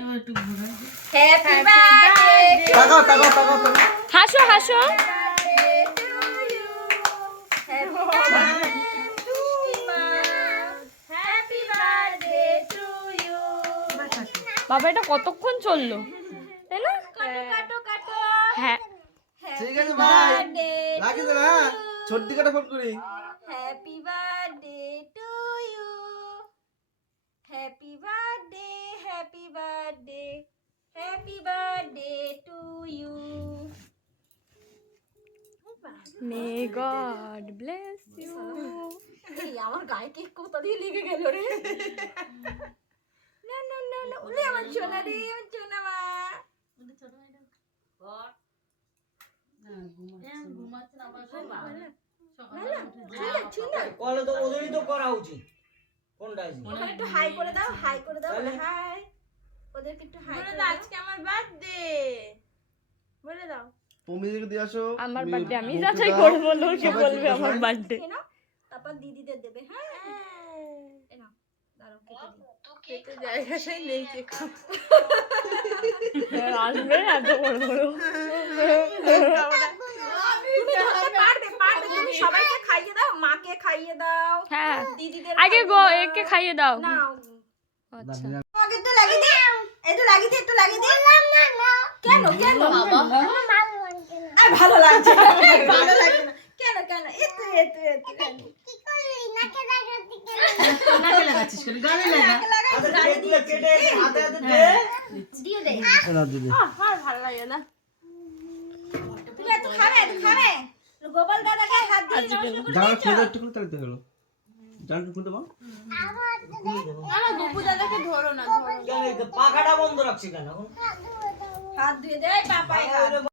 এবার একটু ঘোরা। হ্যাপি বার্থডে তাকাও তাকাও তাকাও তাকাও। হাসো হাসো। Happy birthday to you. বাবা এটা কতক্ষণ চললো তাই না? কাটো কাটো। হ্যাঁ ঠিক আছে ভাই রাখি দে না, ছোট্টি কাটা ফোন করি। Happy birthday to you. Happy birthday happy birthday happy birthday to you. May God bless you. এই আমার গায়ে কেক কোথা দিয়ে লেগে গেল রে। না না না না ওরে আমার সোনা রে, আমার সোনা মা। কলে তো ওদেরই তো করা উচিত। কোনটা ওখানে একটু হাই করে দাও, হাই করে দাও, হাই। ওদেরকে একটু হাই করে দাও। আজকে আমার বার্থডে বলে দাও। তুমি দিকে দিয়ে আসো। আমার তুমি বার্থডে আমি বলতে যাচাই দাও। করবো, লোকে সবাই বলবে চিন্তা আমার করে। বার্থডে। কেন? তারপর দিদিদের দেবে। হ্যাঁ এই নাও, দাঁড়াও কেটে দিই। জায়গাটাই নেই কেক। আসবে এত বড় বড়। তুমি ধরতে পারবে, পারবে। তুমি সবাইকে খাইয়ে দাও, মাকে খাইয়ে দাও, হ্যাঁ দিদিদের আগে খাইয়ে গো দাও। একে খাইয়ে দাও। নাও আচ্ছা আমাকে একটু লাগিয়ে দে, একটু লাগিয়ে দে, একটু লাগিয়ে দে। কেন কেন আর ভালো লাগছে না, ভালো লাগছে না কেন কেন? এত এত এত নাকে লাগাচ্ছিস কেন? গালে লাগা। কেটে কেটে হাতে হাতে দে। দিয়ে দে। না দিদি। আর ভালো লাগে না। তুমি এত খাবে, এত খাবে। গোপাল দাদাকে হাত দিয়ে নমস্কার করে জানা দিয়েছো। খুলে একটু খুলে তাহলে তো হলো। জানা খুলতে পারো? না গপু দাদাকে ধরো না, ধরো। কেন এই পাখাটা বন্ধ রাখছি কেন এখন? হাত ধুয়ে দে পাপাই হাত।